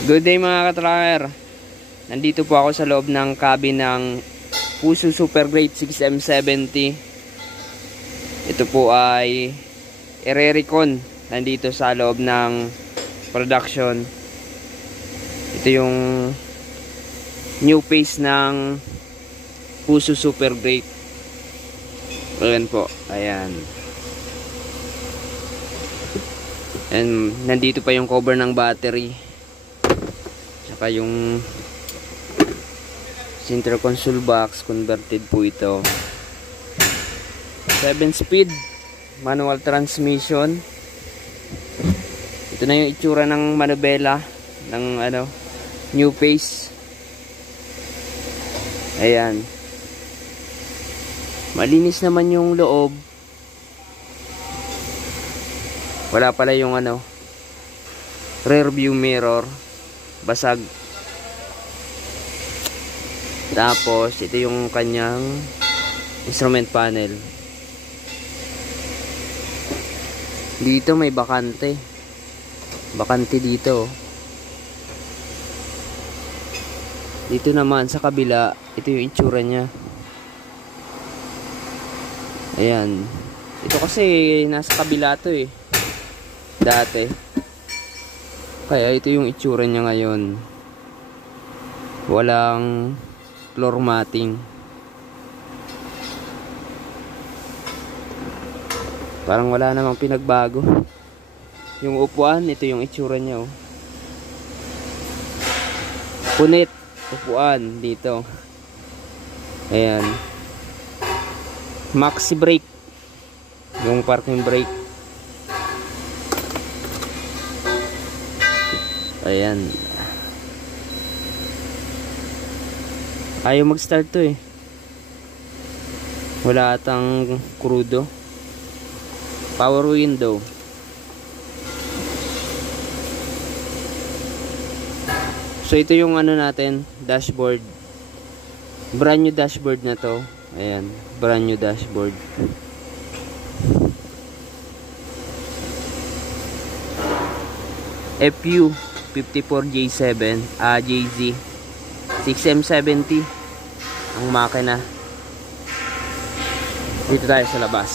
Good day mga katracker. Nandito po ako sa loob ng cabin ng Fuso Super Great 6M70. Ito po ay ire-recon nandito sa loob ng production. Ito yung new face ng Fuso Super Great. Ayan po, ayan. And nandito pa yung cover ng battery. Saka yung center console box, converted po ito. 7-speed manual transmission. Ito na yung itsura ng manubela ng new face. Ayan. Malinis naman yung loob. Wala pala yung rear view mirror. Basag. Tapos ito yung kanyang instrument panel. Dito may bakante. Bakante dito. Dito naman sa kabila, ito yung itsura niya. Ayan. Ito kasi nasa kabila to eh. Dati. Kaya ito yung itsura niya ngayon. Walang floor matting. Parang wala namang pinagbago. Yung upuan, ito yung itsura niya. Oh. Punit. Upuan dito. Ayan. Maxi brake. Yung parking brake. Ayan. Ayaw mag-start to eh. Wala atang krudo. Power window. So ito yung natin, dashboard. Brand new dashboard na to. Ayan, brand new dashboard. FU 54J7 JZ 6M70 ang makina. Dito tayo sa labas.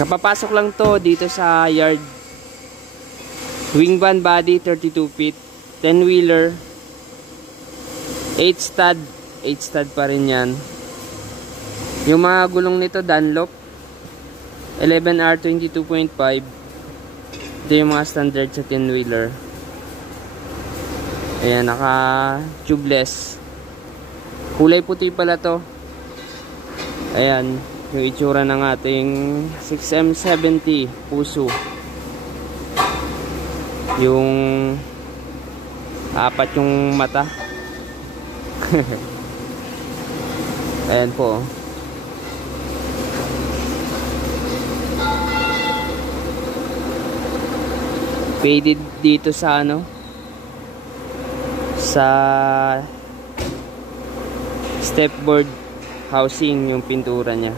Kapapasok lang to dito sa yard. Wing van body 32 feet, 10 wheeler, 8 stud pa rin yan. Yung mga gulong nito Dunlop 11R 22.5. Ito yung mga standard sa 10 wheeler. Ayan, naka tubeless. Kulay puti pala to. Ayan, yung itsura ng ating 6M70 Fuso. Yung apat yung mata. Ayan po. Faded dito sa sa stepboard housing yung pintura niya.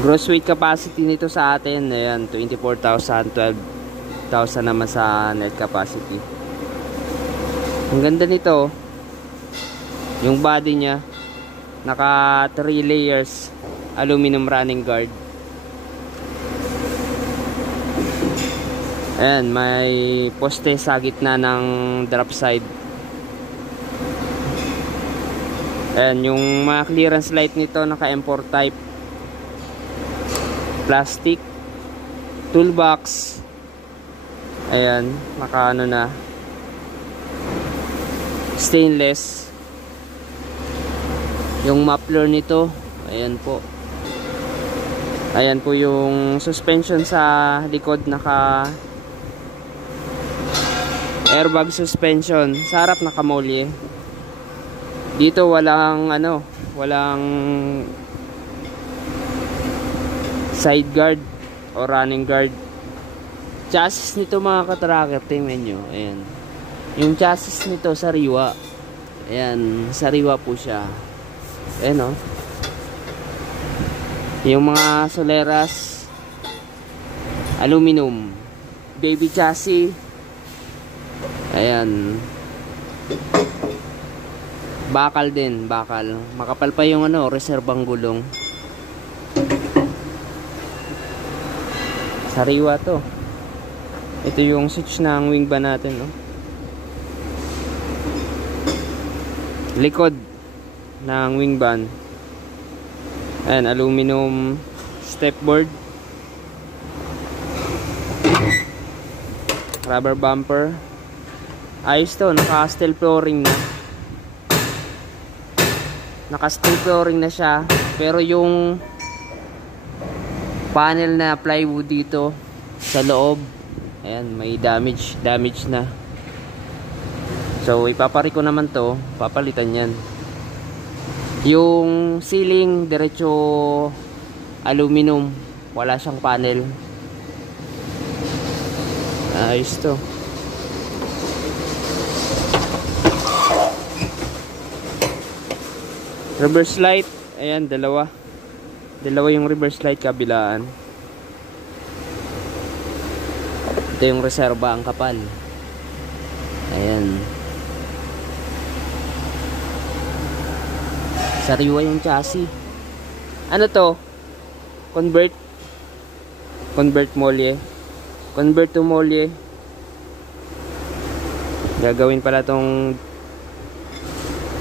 Gross weight capacity nito sa atin, ayan, 24,000, 12,000 naman sa net capacity. Ang ganda nito, yung body niya naka 3 layers aluminum running guard. Ayan, may poste sa gitna ng drop side. Ayan, yung mga clearance light nito naka M4 type. Plastic. Toolbox. Ayan, naka na. Stainless. Yung muffler nito, ayan po. Ayan po yung suspension sa likod, naka airbag suspension. Sa harap nakamolye. Dito walang walang side guard o running guard. Chassis nito mga katracker, tingnan nyo. Ayan. Yung chassis nito sariwa. Ayan, sariwa po siya. Ayan Yung mga soleras aluminum. baby chassis. Ayan. Bakal din, bakal. Makapal pa yung ano, reserbang gulong. Sariwa to. Ito yung switch ng wing van natin, no? Likod ng wing van. Ayan, aluminum stepboard. Rubber bumper. Ayos to, naka-steel flooring na. Naka-steel flooring na siya. Pero yung panel na plywood dito sa loob, ayan, may damage na. So ipapariko naman to, papalitan yan. Yung ceiling diretso aluminum, wala siyang panel. Ayos to. Reverse light, ayan, dalawa yung reverse light kabilaan. Ito yung reserba, ang kapal. Ayan. Sariwa yung chassis. Ano to? Convert to molye. Gagawin pala tong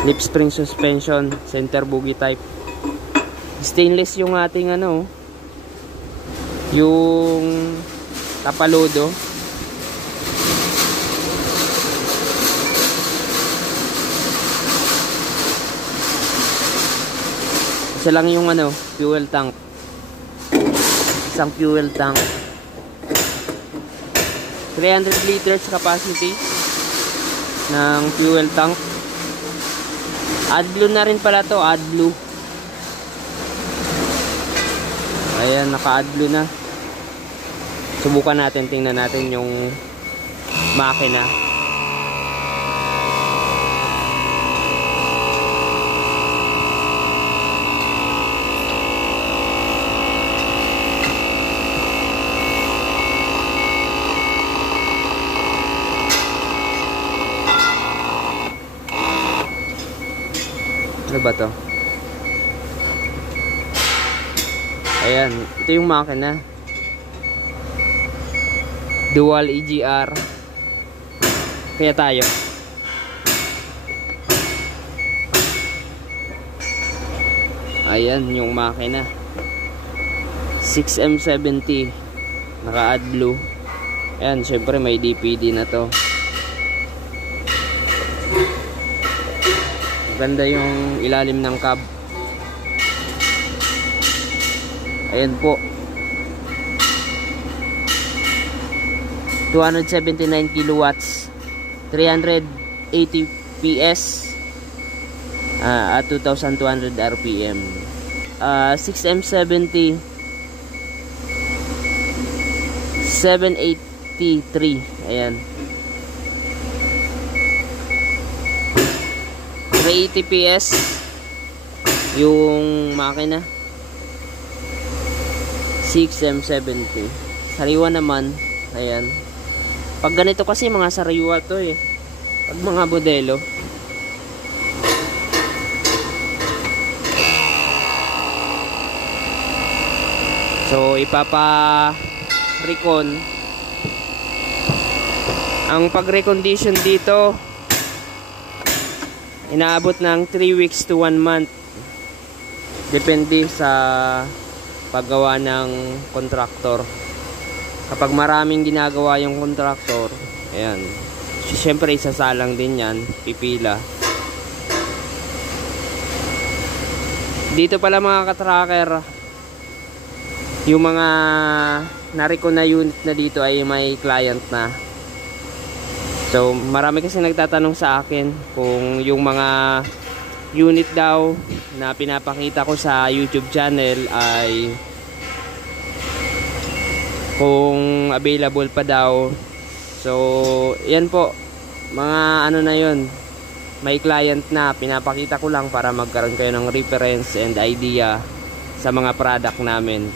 lip spring suspension, center bogie type. Stainless yung ating ano, yung tapalodo. Isa lang yung ano, fuel tank. Isang fuel tank. 300 liters capacity ng fuel tank. AdBlue na rin pala to, AdBlue. Ayan, naka-AdBlue na. Subukan natin, tingnan natin yung makina. Ano ba to? Ayan, ito yung makina. Dual EGR. Kaya tayo. Ayan yung makina. 6M70. Naka-AdBlue. Ayan, syempre may DPD na to. Ganda yung ilalim ng cab. Ayan po. 279 kilowatts, 380 PS, at 2,200 RPM. 6M70 783. Ayan. 380 PS yung makina. 6M70. Sariwa naman. Ayan. Pag ganito kasi mga sariwa to eh. Pag mga modelo. So ipapa-recon. Ang pag-recondition dito inaabot ng 3 weeks to 1 month. Depende sa paggawa ng contractor. Kapag maraming ginagawa yung contractor, ayan, siyempre isasalang din yan, pipila. Dito pala mga katracker, yung mga nariko na unit na dito ay may client na. So marami kasi nagtatanong sa akin kung yung mga unit daw na pinapakita ko sa YouTube channel ay kung available pa daw. So yan po, mga ano na yun, may client na, pinapakita ko lang para magkaroon kayo ng reference and idea sa mga product namin.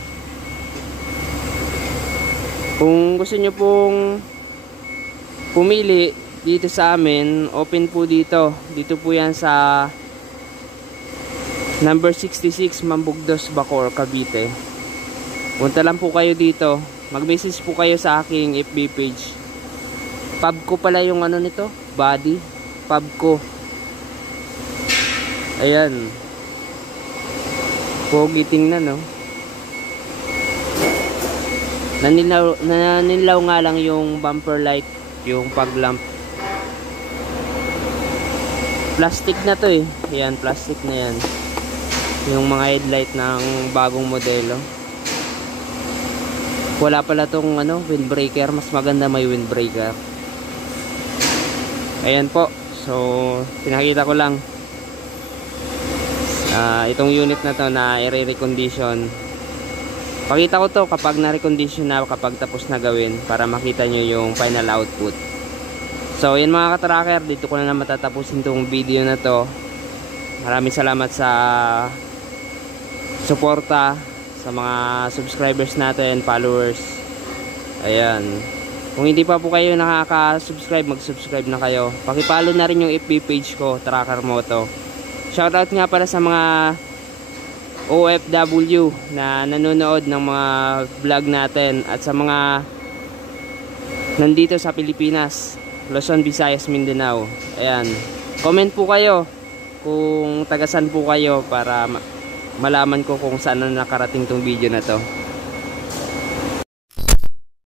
Kung gusto nyo pong pumili dito sa amin, open po dito. Dito po yan sa number 66 Mambugdos, Bacoor, Cavite. Punta lang po kayo dito. Mag-message po kayo sa aking FB page. Pub ko pala yung ano nito, body. Pub ko. Ayan. Pogi tingnan, no? Nanilaw nga lang yung bumper light, yung paglamp. Plastic na to eh. Ayan, plastic na yan. Yung mga headlight ng bagong modelo. Wala pala tong ano, windbreaker. Mas maganda may windbreaker. Ayan po. So, pinakita ko lang. Itong unit na to na i-recondition. Pakita ko to kapag na-recondition na, kapag tapos na gawin, para makita nyo yung final output. So, yan mga ka-tracker. Dito ko na matatapusin tong video na to. Maraming salamat sa suporta sa mga subscribers natin, followers. Ayan. Kung hindi pa po kayo nakaka-subscribe, mag-subscribe na kayo. Paki-follow na rin yung FB page ko, Tracker Moto. Shoutout nga para sa mga OFW na nanonood ng mga vlog natin at sa mga nandito sa Pilipinas, Luzon, Visayas, Mindanao. Ayan. Comment po kayo kung tagasan po kayo para malaman ko kung saan na nakarating tong video na to.